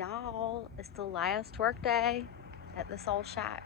Y'all, it's the last work day at this old shack.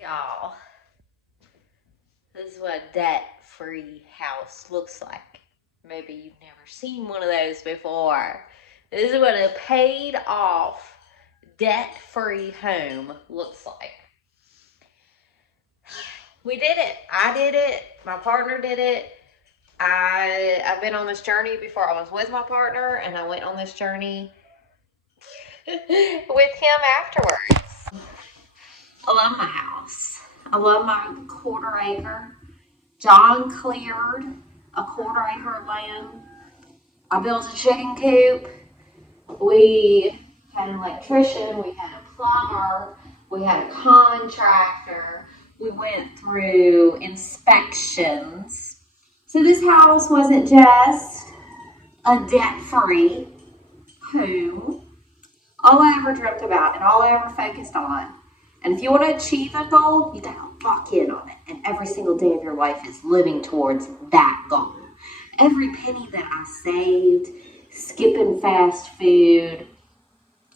Y'all, this is what a debt-free house looks like. Maybe you've never seen one of those before. This is what a paid-off, debt-free home looks like. We did it. I did it. My partner did it. I've been on this journey before I was with my partner, and I went on this journey with him afterwards. I love my house. I love my quarter acre. John cleared a quarter acre of land. I built a chicken coop. We had an electrician. We had a plumber. We had a contractor. We went through inspections. So this house wasn't just a debt-free home. All I ever dreamt about and all I ever focused on. And if you want to achieve a goal, you gotta lock in on it. And every single day of your life is living towards that goal. Every penny that I saved, skipping fast food,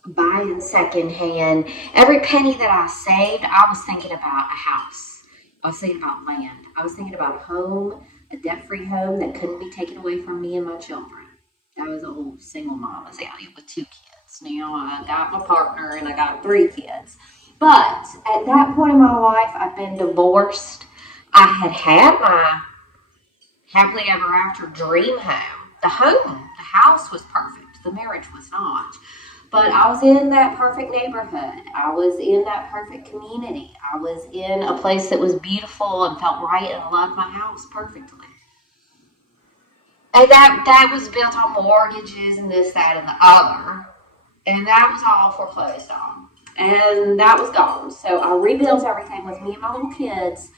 buying secondhand, every penny that I saved, I was thinking about a house. I was thinking about land. I was thinking about a home, a debt-free home that couldn't be taken away from me and my children. I was an old single mom. I was out here with 2 kids. Now I got my partner and I got 3 kids. But at that point in my life, I've been divorced. I had my happily ever after dream home. The house was perfect. The marriage was not. But I was in that perfect neighborhood. I was in that perfect community. I was in a place that was beautiful and felt right and loved my house perfectly. And that was built on mortgages and this, that, and the other. And that was all foreclosed on. And that was gone. So I rebuilt everything with me and my little kids.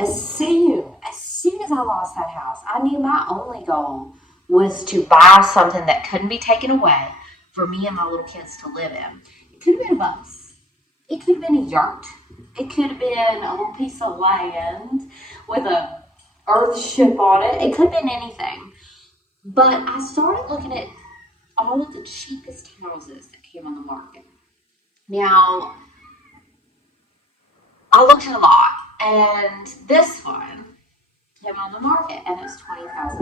As soon as I lost that house, I knew my only goal was to buy something that couldn't be taken away for me and my little kids to live in. It could have been a bus. It could have been a yurt. It could have been a little piece of land with a earth ship on it. It could have been anything. But I started looking at all of the cheapest houses that came on the market. Now, I looked at a lot, and this one came on the market, and it was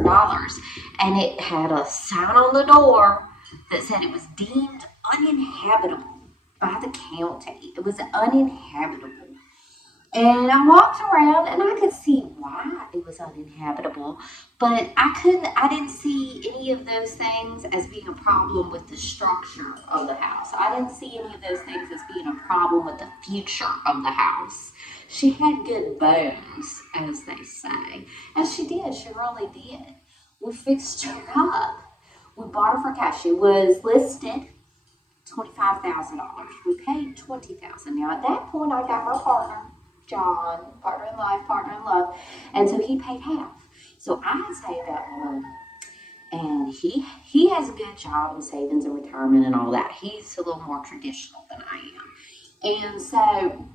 $20,000, and it had a sign on the door that said it was deemed uninhabitable by the county. It was uninhabitable. And I walked around and I could see why it was uninhabitable, but I didn't see any of those things as being a problem with the structure of the house. I didn't see any of those things as being a problem with the future of the house. She had good bones, as they say. And she did, she really did. We fixed her up. We bought her for cash. It was listed $25,000. We paid $20,000. Now at that point I got my partner, John, partner in life, partner in love, and so he paid half. So I had saved up money, and he has a good job in savings and retirement and all that. He's a little more traditional than I am, and so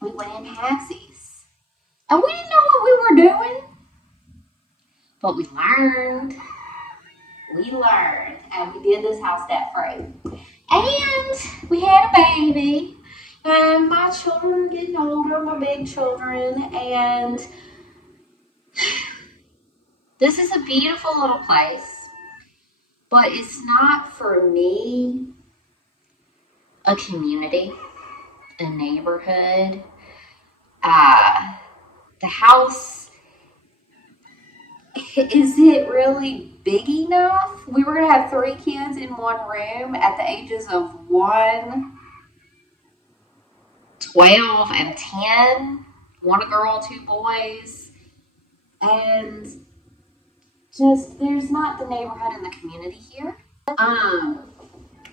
we went in halfsies, and we didn't know what we were doing, but we learned, and we did this house debt free, and we had a baby. And my children are getting older, my big children, and this is a beautiful little place, but it's not for me a community, a neighborhood. The house, is it really big enough? We were going to have 3 kids in one room at the ages of 1, 12, and 10. 1 girl, 2 boys. And just, there's not the neighborhood and the community here.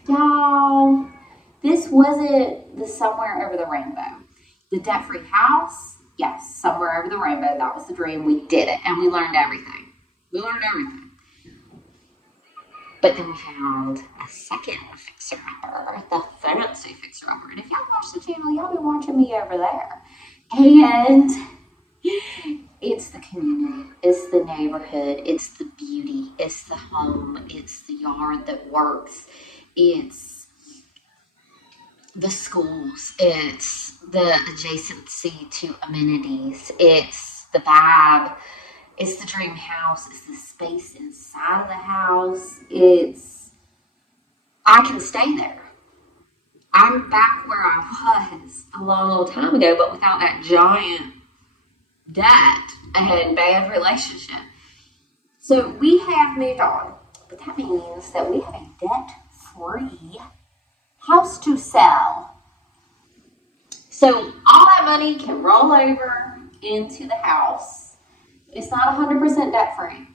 Y'all, this wasn't the somewhere over the rainbow. The debt-free house, yes, somewhere over the rainbow. That was the dream. We did it, and we learned everything. We learned everything. But then we found a second fixer-upper, the fancy fixer-upper. And if y'all watch the channel, y'all been watching me over there. And it's the community, it's the neighborhood, it's the beauty, it's the home, it's the yard that works, it's the schools, it's the adjacency to amenities, it's the vibe, it's the dream house, it's the space inside of the house, I can stay there. I'm back where I was a long time ago, but without that giant debt and bad relationship. So we have moved on, but that means that we have a debt-free house to sell. So all that money can roll over into the house. It's not 100% debt-free.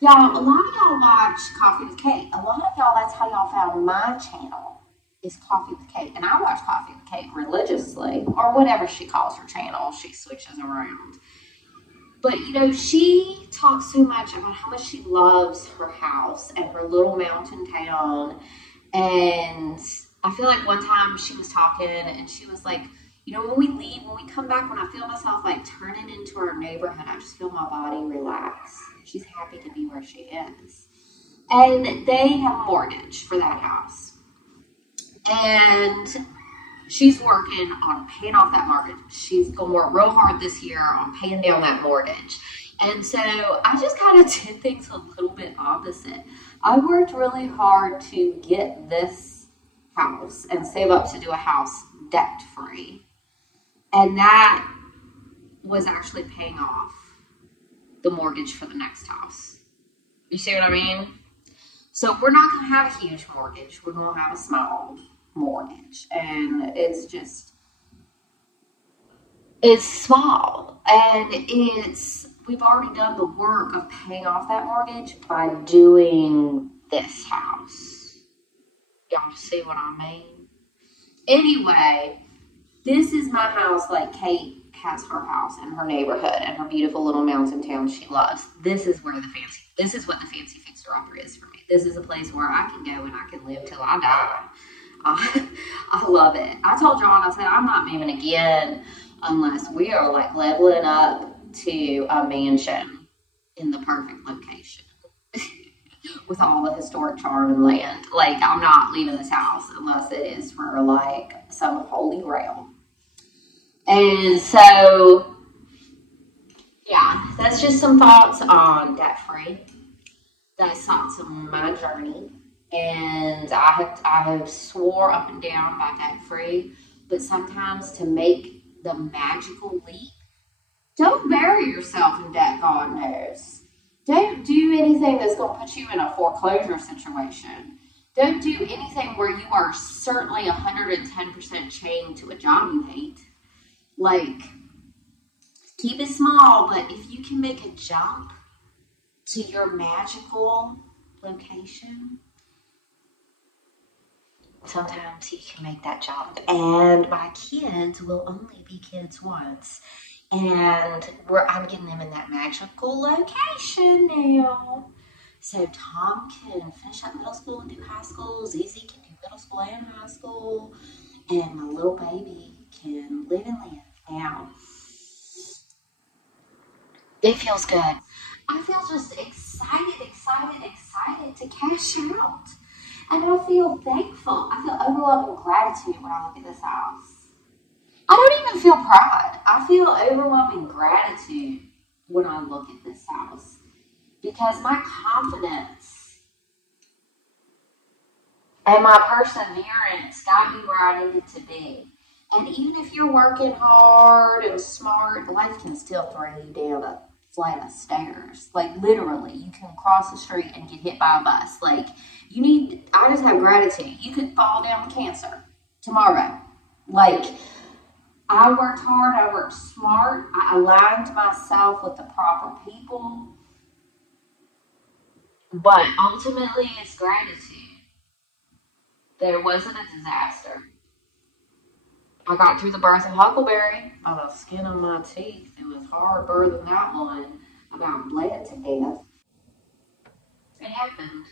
Y'all, a lot of y'all watch Coffee with Kate. A lot of y'all, that's how y'all found my channel, is Coffee with Kate. And I watch Coffee with Kate religiously, or whatever she calls her channel. She switches around. But, you know, she talks so much about how much she loves her house and her little mountain town. And I feel like one time she was talking and she was like, you know, when we leave, when we come back, when I feel myself like turning into our neighborhood, I just feel my body relax. She's happy to be where she is. And they have a mortgage for that house. And she's working on paying off that mortgage. She's going to work real hard this year on paying down that mortgage. And so I just kind of did things a little bit opposite. I worked really hard to get this house and save up to do a house debt-free. And that was actually paying off the mortgage for the next house. You see what I mean? So we're not going to have a huge mortgage. We're going to have a small mortgage. And it's small. And we've already done the work of paying off that mortgage by doing this house. Y'all see what I mean? Anyway, this is my house like Kate has her house and her neighborhood and her beautiful little mountain town she loves. This is what the fancy fixer-upper is for me. This is a place where I can go and I can live till I die. I love it. I told John, I said, I'm not moving again unless we are like leveling up to a mansion in the perfect location with all the historic charm and land. Like, I'm not leaving this house unless it is for like some holy grail. And so, yeah, that's just some thoughts on debt-free. That's thoughts on my journey. And I have swore up and down by debt-free, but sometimes to make the magical leap, don't bury yourself in debt, God knows. Don't do anything that's going to put you in a foreclosure situation. Don't do anything where you are certainly 110% chained to a job you hate. Like, keep it small, but if you can make a jump to your magical location, sometimes you can make that jump. And my kids will only be kids once. And I'm getting them in that magical location now. So Tom can finish up middle school and do high school. Zizi can do middle school and high school. And my little baby can live and live. Now, it feels good. I feel just excited to cash out. And I feel thankful. I feel overwhelming gratitude when I look at this house. I don't even feel pride. I feel overwhelming gratitude when I look at this house. Because my confidence and my perseverance got me where I needed to be. And even if you're working hard and smart, life can still throw you down a flight of stairs. Like, literally, you can cross the street and get hit by a bus. Like, I just have gratitude. You could fall down with cancer tomorrow. Like, I worked hard, I worked smart, I aligned myself with the proper people, but ultimately it's gratitude. There wasn't a disaster. I got through the birth of Huckleberry by the skin of my teeth. It was hard birthing that one. I about bled to death. It happened.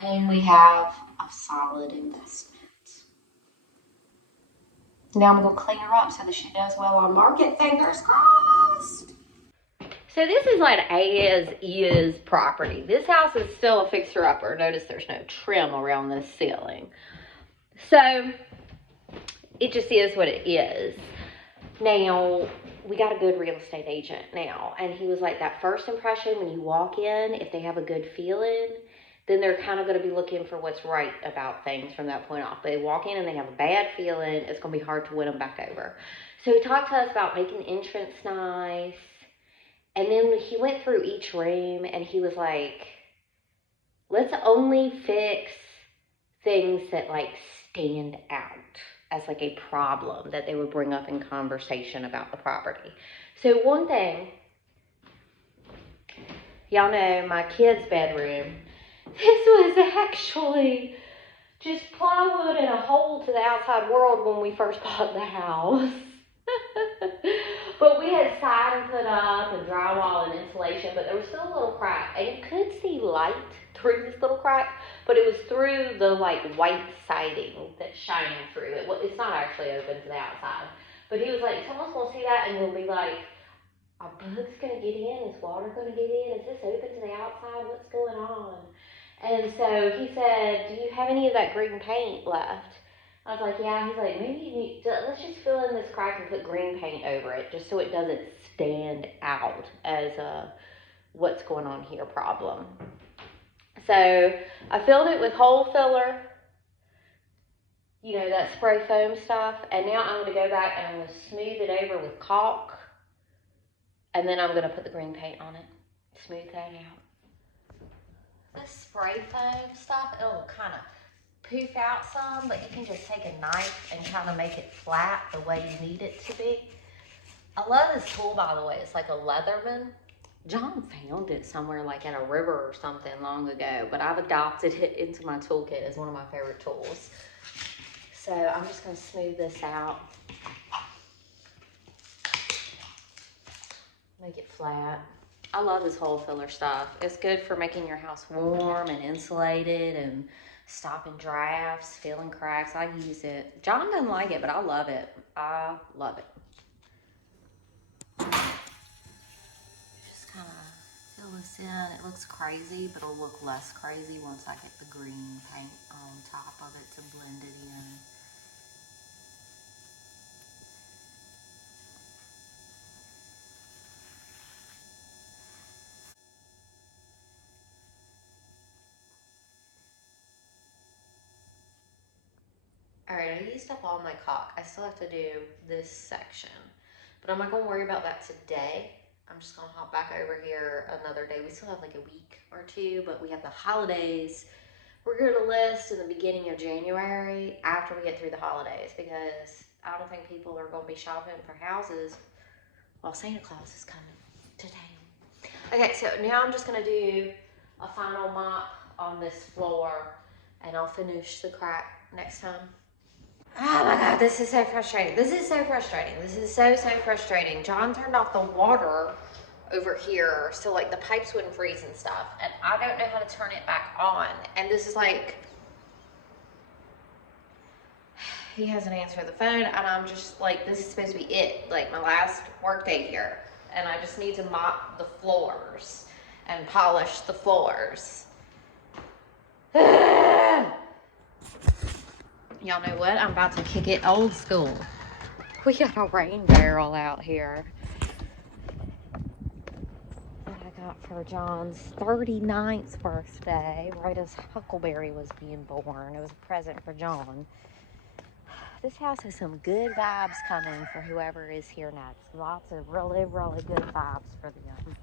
And we have a solid investment. Now I'm going to clean her up so that she does well on market. Fingers crossed. So this is like as-is property. This house is still a fixer-upper. Notice there's no trim around this ceiling. So it just is what it is. Now, we got a good real estate agent now. And he was like, that first impression when you walk in, if they have a good feeling, then they're kind of going to be looking for what's right about things from that point off. They walk in and they have a bad feeling, it's going to be hard to win them back over. So he talked to us about making the entrance nice. And then he went through each room and he was like, let's only fix things that like stand out as like a problem that they would bring up in conversation about the property. So one thing, y'all know my kid's bedroom, this was actually just plywood and a hole to the outside world when we first bought the house. But we had siding put up and drywall and insulation, but there was still a little crack. And you could see light through this little crack, but it was through the like white siding that's shining through it. Well, it's not actually open to the outside. But he was like, someone's going to see that and they'll be like, are bugs going to get in? Is water going to get in? Is this open to the outside? What's going on? And so he said, do you have any of that green paint left? I was like, yeah. He's like, maybe you need to, let's just fill in this crack and put green paint over it just so it doesn't stand out as a what's going on here problem. So I filled it with hole filler, you know, that spray foam stuff. And now I'm going to go back and I'm going to smooth it over with caulk. And then I'm going to put the green paint on it, smooth that out. This spray foam stuff, it'll kind of poof out some, but you can just take a knife and kind of make it flat the way you need it to be. I love this tool, by the way. It's like a Leatherman. John found it somewhere like at a river or something long ago, but I've adopted it into my toolkit as one of my favorite tools. So I'm just going to smooth this out. Make it flat. I love this hole filler stuff. It's good for making your house warm and insulated and stopping drafts, filling cracks. I use it. John doesn't like it, but I love it. I love it. Just kind of fill this in. It looks crazy, but it'll look less crazy once I get the green paint on top of it to blend it in. Alright, I used up all my caulk. I still have to do this section, but I'm not going to worry about that today. I'm just going to hop back over here another day. We still have like a week or two, but we have the holidays. We're going to list in the beginning of January after we get through the holidays, because I don't think people are going to be shopping for houses while Santa Claus is coming to town. Okay, so now I'm just going to do a final mop on this floor, and I'll finish the crack next time. Oh my God, this is so frustrating. This is so frustrating. This is so frustrating. John turned off the water over here so like the pipes wouldn't freeze and stuff. And I don't know how to turn it back on. And this is like, he hasn't answered the phone and I'm just like, this is supposed to be it. Like my last work day here. And I just need to mop the floors and polish the floors. Y'all know what? I'm about to kick it old school. We got a rain barrel out here that I got for John's 39th birthday, right as Huckleberry was being born. It was a present for John. This house has some good vibes coming for whoever is here next. Lots of really good vibes for them.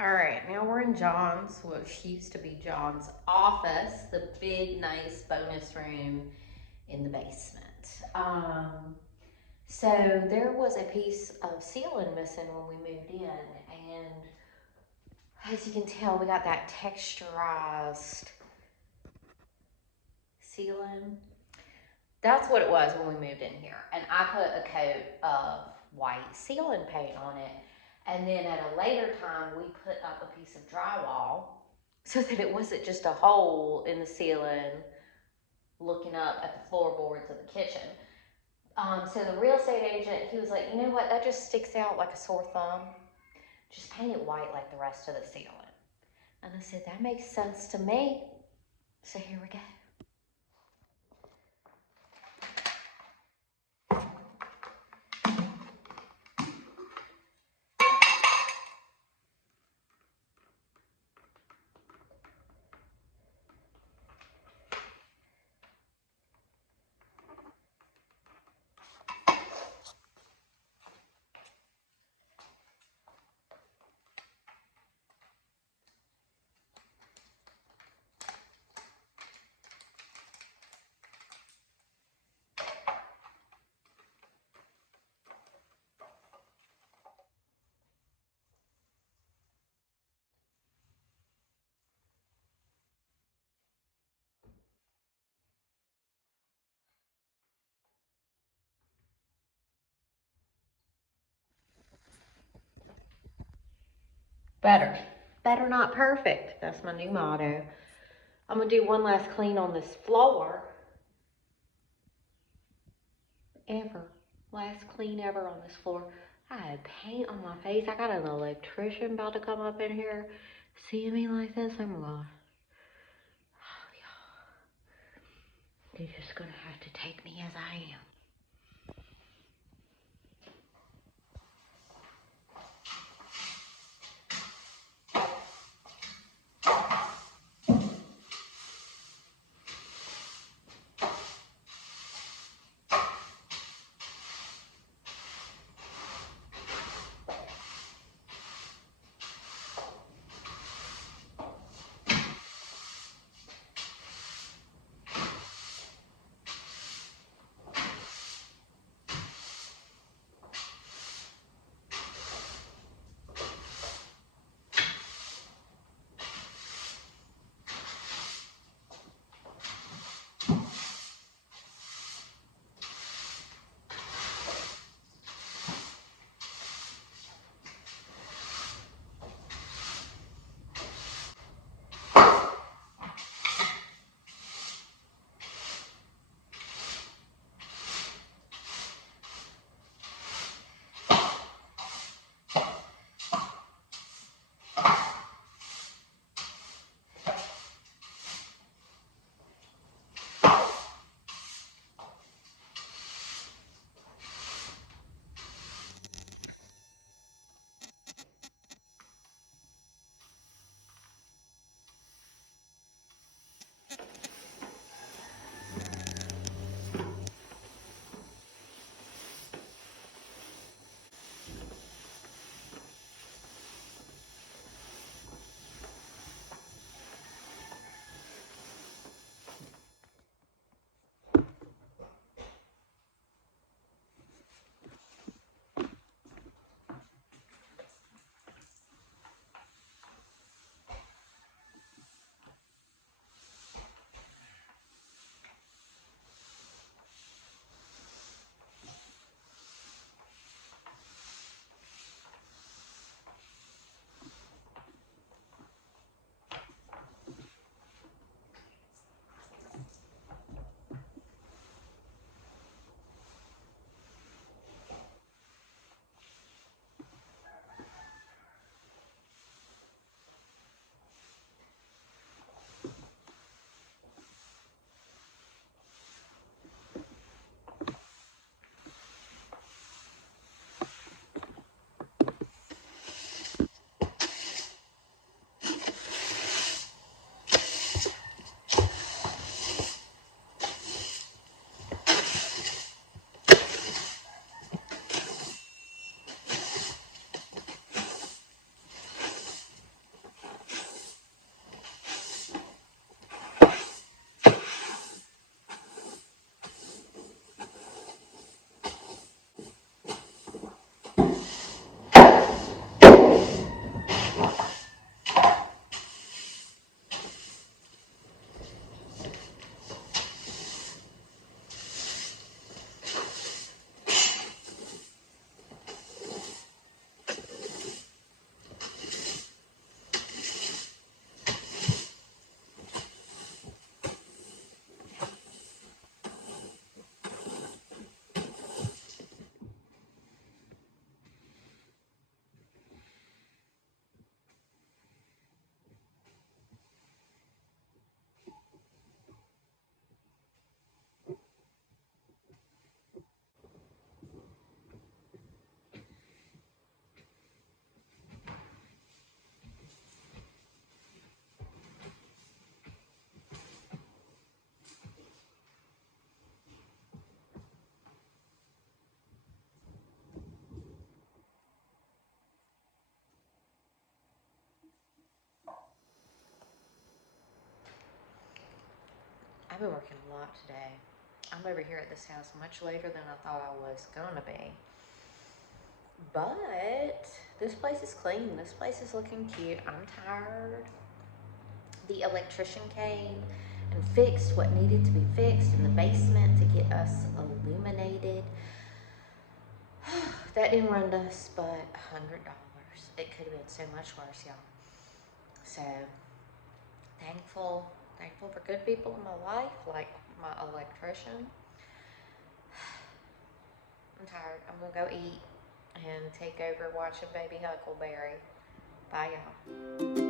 All right, now we're in John's, which used to be John's office, the big, nice bonus room in the basement. So there was a piece of ceiling missing when we moved in, and as you can tell, we got that texturized ceiling. That's what it was when we moved in here, and I put a coat of white ceiling paint on it. And then at a later time, we put up a piece of drywall so that it wasn't just a hole in the ceiling looking up at the floorboards of the kitchen. So the real estate agent, he was like, you know what, that just sticks out like a sore thumb. Just paint it white like the rest of the ceiling. And I said, that makes sense to me. So here we go. Better. Better, not perfect. That's my new motto. I'm gonna do one last clean on this floor. Last clean ever on this floor. I had paint on my face. I got an electrician about to come up in here. Seeing me like this, oh my God. Oh, y'all. You're just gonna have to take me as I am. I've been working a lot today. I'm over here at this house much later than I thought I was gonna be. But this place is clean. This place is looking cute. I'm tired. The electrician came and fixed what needed to be fixed in the basement to get us illuminated. That didn't run us but $100. It could have been so much worse, y'all. So thankful for good people in my life, like my electrician. I'm tired. I'm gonna go eat and take over watching Baby Huckleberry. Bye, y'all.